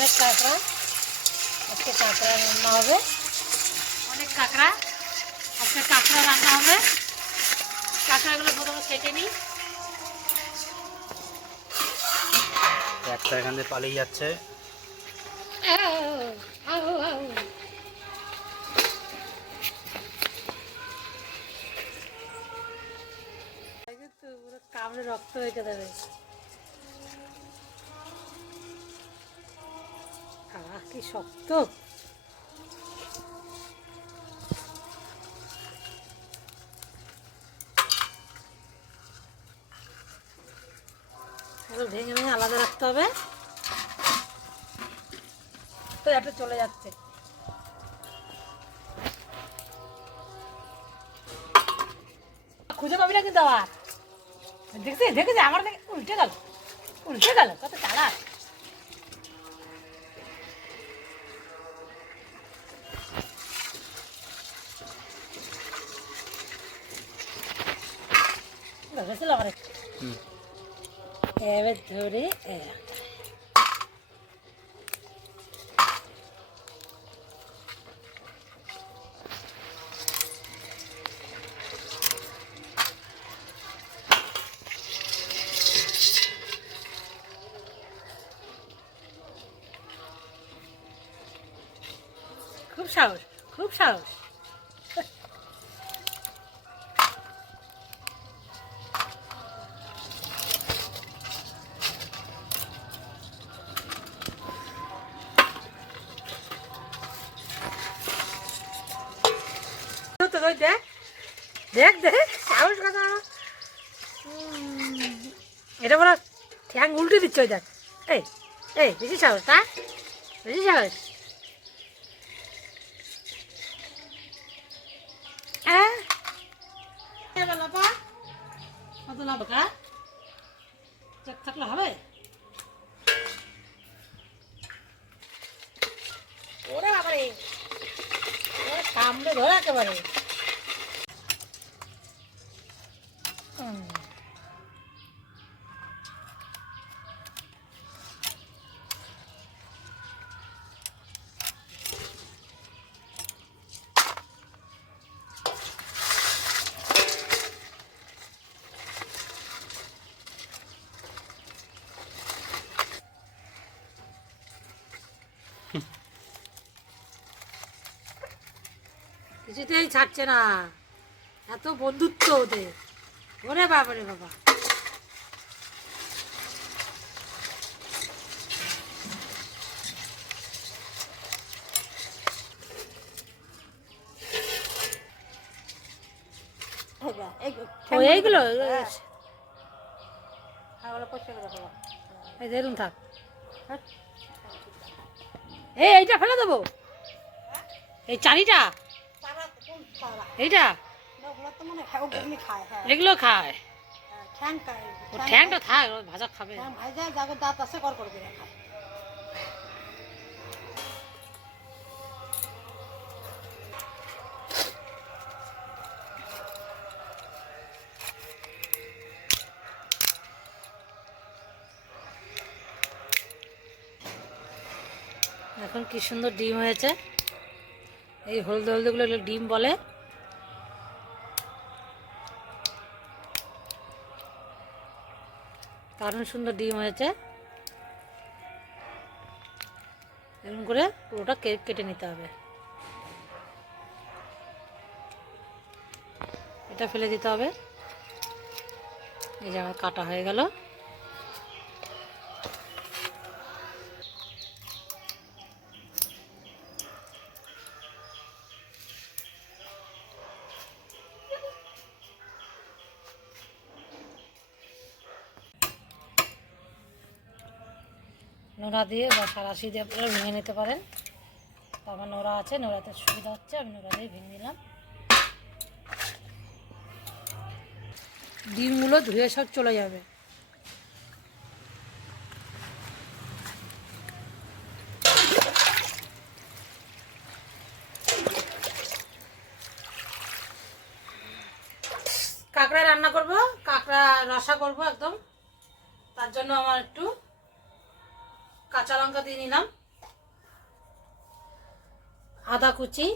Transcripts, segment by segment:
অনেক কাঁকড়া। আজকে কাঁকড়া রান্না হবে। অনেক কাঁকড়া। আজকে কাঁকড়া রান্না হবে। কাঁকড়াগুলো প্রথমে কেটে নিই। একটা এখান থেকে পালিয়ে যাচ্ছে। কামড়ে রক্ত হয়ে দেবে কি শক্ত? ভেঙে ভেঙে আলাদা রাখতে হবে। তো একটা চলে যাচ্ছে। খুঁজে পাবি না কিন্তু আবার। দেখছি দেখেছি আমার দেখে উল্টে গেল। উল্টে গেল। কত চালাক। ভেবেছিল আমার এবার ধরে খুব সাহস খুব সাহস দেখ দেখ, সাহস কথা এটা বলো ঠ্যাং উল্টে দিচ্ছে দেখ। এই এই, বেশি সাহস তা বেশি সাহস। হ্যাঁ? কত লাভ হবে? ওরে বাবারে। ধরে একেবারে। কিছুতেই ছাড়ছে না। এত বন্ধুত্ব ওদের। ওরে বাবা রে বাবা। এইগুলো এই দেখুন থাক। এই এইটা ফেলে দেবো। এই চারিটা। এইটা? এগুলো খায়। ঠ্যাংটা থাক ভাজা খাবে। এখন কি সুন্দর ডিম হয়েছে। এই হলদে হলদেগুলো ডিম বলে। দারুণ সুন্দর ডিম হয়েছে। এরকম করে পুরোটা কেটে নিতে হবে। এটা ফেলে দিতে হবে। এই যে আমার কাটা হয়ে গেল। নোড়া দিয়ে বা সারাশি দিয়ে আপনারা ভেঙে নিতে পারেন। আমার নোড়া আছে, নোড়াতে সুবিধা হচ্ছে, আমি নোড়া দিয়ে ভেঙে নিলাম। ডিমগুলো ধুয়ে সব চলে যাবে। কাঁকড়া রান্না করব, কাঁকড়া রসা করব একদম। তার জন্য আমার একটু কাঁচা লঙ্কা দিয়ে নিলাম। আদা কুচি,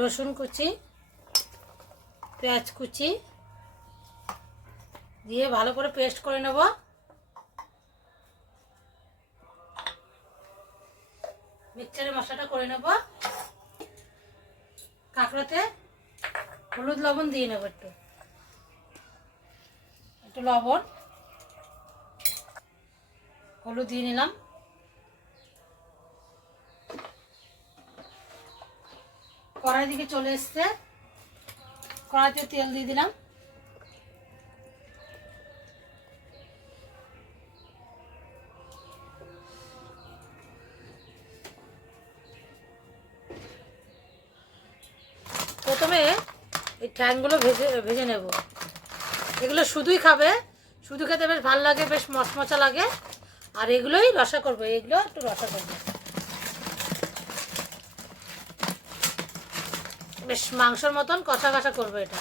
রসুন কুচি, পেঁয়াজ কুচি দিয়ে ভালো করে পেস্ট করে নেব। মিক্সচারের মশলাটা করে নেব। কাঁকড়াতে হলুদ লবণ দিয়ে নেব একটু। একটু লবণ। হলুদ দিয়ে নিলাম। কড়াই দিকে চলে এসছে। কড়াইতে তেল দিয়ে দিলাম। প্রথমে এই ঠ্যাংগুলো ভেজে ভেজে নেব। এগুলো শুধুই খাবে। শুধু খেতে বেশ ভালো লাগে, বেশ মচমচা লাগে। আর এগুলোই রসা করব, এগুলো একটু রসা করব। বেশ মাংসর মতন কষা কষা করব এটা।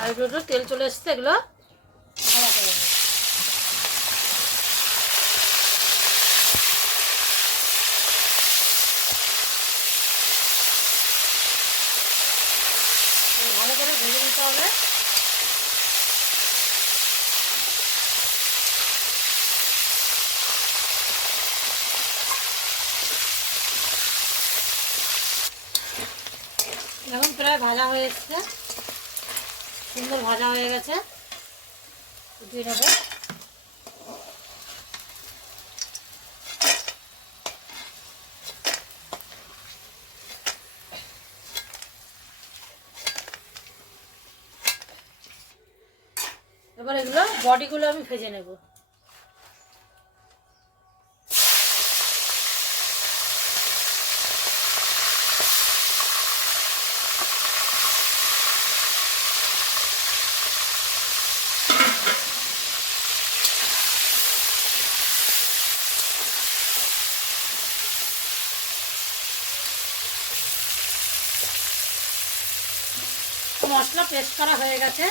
আর একটু তেল চলে এসছে, এগুলো ভাজা করে নেব। এই ভালো করে ভেজে নিতে হবে এখন প্রায় ভাজা হয়ে এসছে। সুন্দর ভাজা হয়ে গেছে। এবার এগুলো বডিগুলো আমি ভেজে নেব। মশলা পেস্ট করা হয়ে গেছে।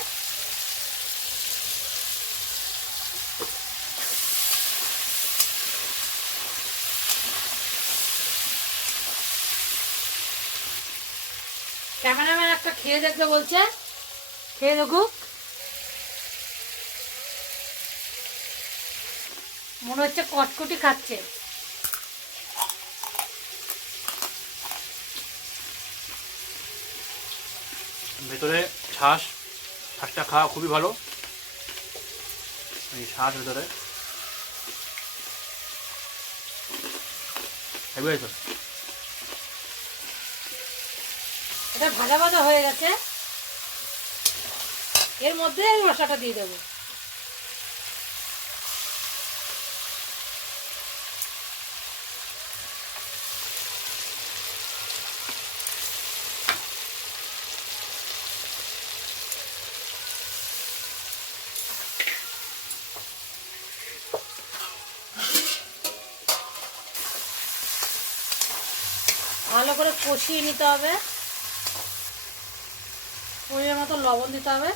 ক্যামেরাম্যান একটা খেয়ে দেখতে বলছে। খেয়ে দেখুক। মনে হচ্ছে কটকটি খাচ্ছে। ভেতরে ছাস ছাসটা খাওয়া খুবই ভালো। এই শ্বাস ভেতরে। এটা ভাজা ভাজা হয়ে গেছে। এর মধ্যে আমি মশলাটা দিয়ে দেবো। ভালো করে কষিয়ে নিতে হবে। পরিমাণ মতো লবণ দিতে হবে।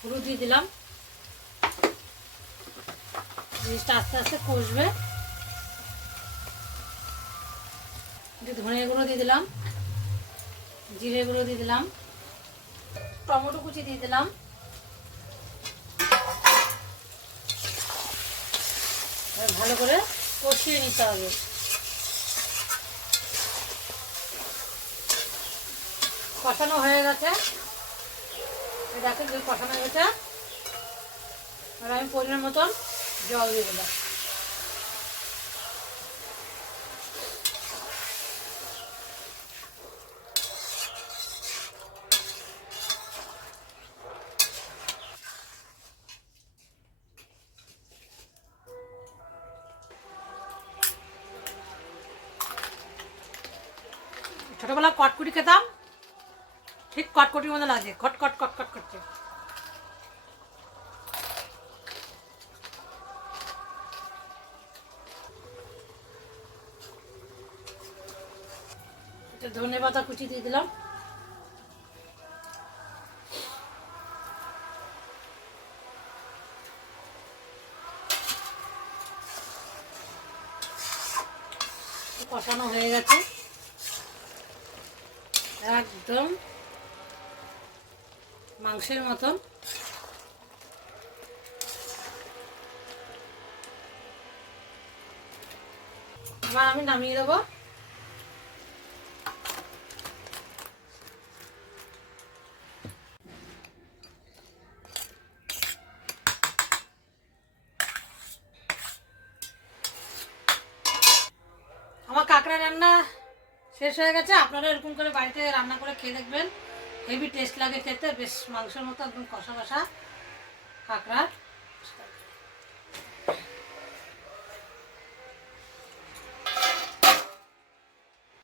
হলুদ দিয়ে দিলাম। জিনিসটা আস্তে আস্তে কষবে। ধনে গুঁড়ো দিয়ে দিলাম। জিরে গুঁড়ো দিয়ে দিলাম। টমেটো কুচি দিয়ে দিলাম। ভালো করে কষিয়ে নিতে হবে। কষানো হয়ে গেছে। দেখেন যে কষানো হয়েছে আর আমি পরিমাণ মতন জল দিয়ে দিলাম ছোটবেলা কটকুটি খেতাম। ঠিক কটকটির মতো লাগে। কট কট কট কট করছে ধনে পাতা কুচি দিয়ে দিলাম কষানো হয়ে গেছে একদম মাংসের মতন। এবার আমি নামিয়ে দেবো। আমার কাঁকড়া রান্না শেষ হয়ে গেছে। আপনারা এরকম করে বাড়িতে রান্না করে খেয়ে দেখবেন। হেভি টেস্ট লাগে খেতে বেশ মাংসের মতো একদম কষা কষা কাঁকড়া